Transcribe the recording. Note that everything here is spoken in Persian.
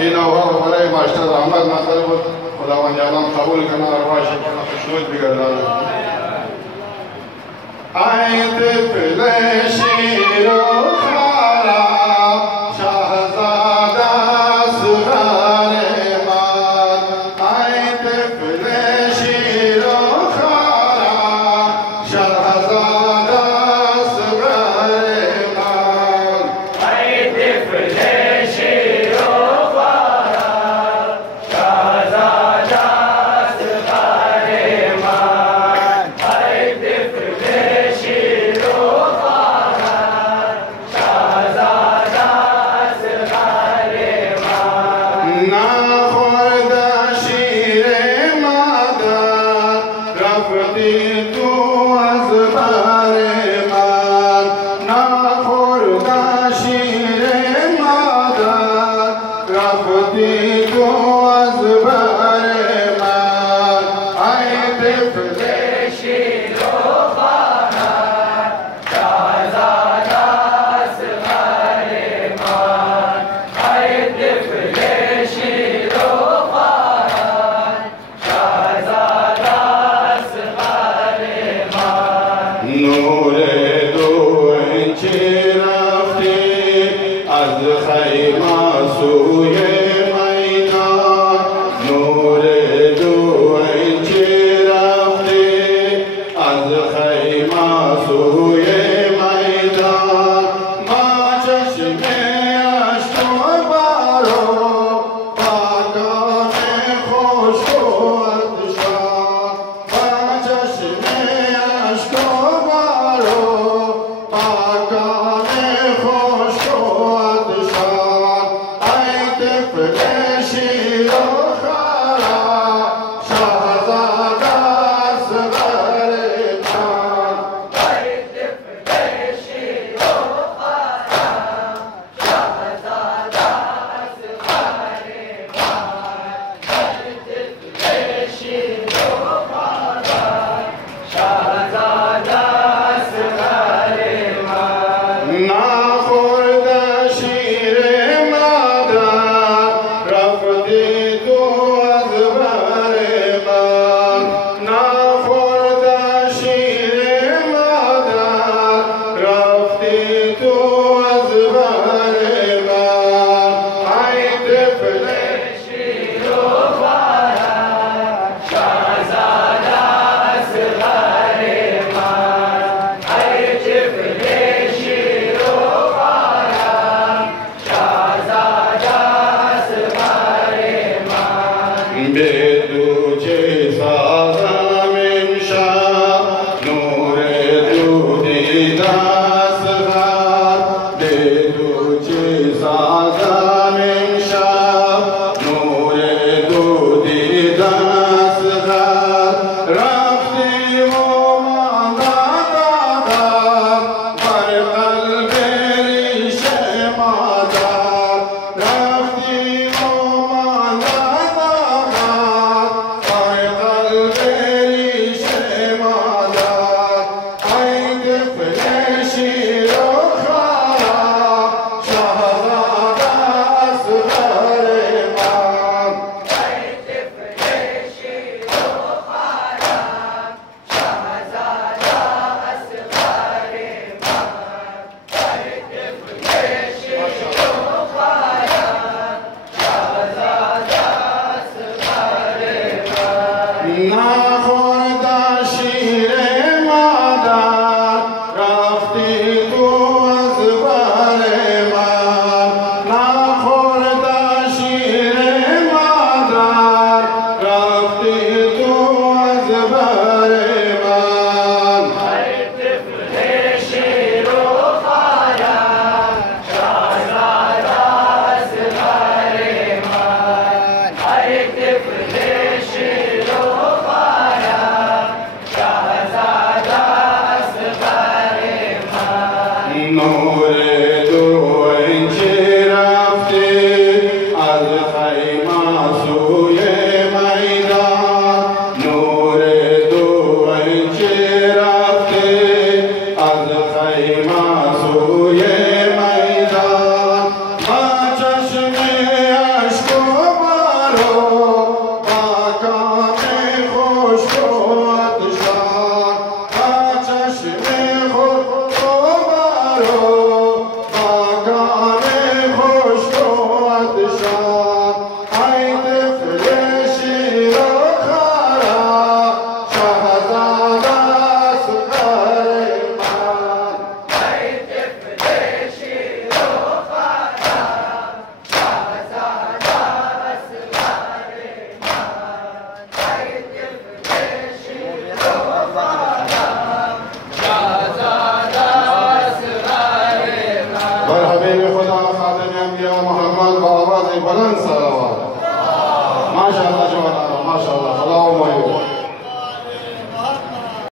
این نوها رو برای ماشتر احمد نظر بود خداوند عالم قبول کنه ارواح شما خوشنود بگرداند. ای طفل شیر و خراب شاهزاده صغر من، ای طفل شیر و خراب شاهزاده صغر من، ای طفل شیر و خراب شاهزاده صغر من، ای طفل شیر و خراب شاهزاده صغر من. نخورده شیر مادر رفتی تو از بر من، نخورده شیر مادر رفتی تو از بر من، ای طفل شیر و خراب شاهزاده صغر من، ای طفل شیر و خراب شاهزاده صغر من. نور دو انچی رفتی از خیمه سوی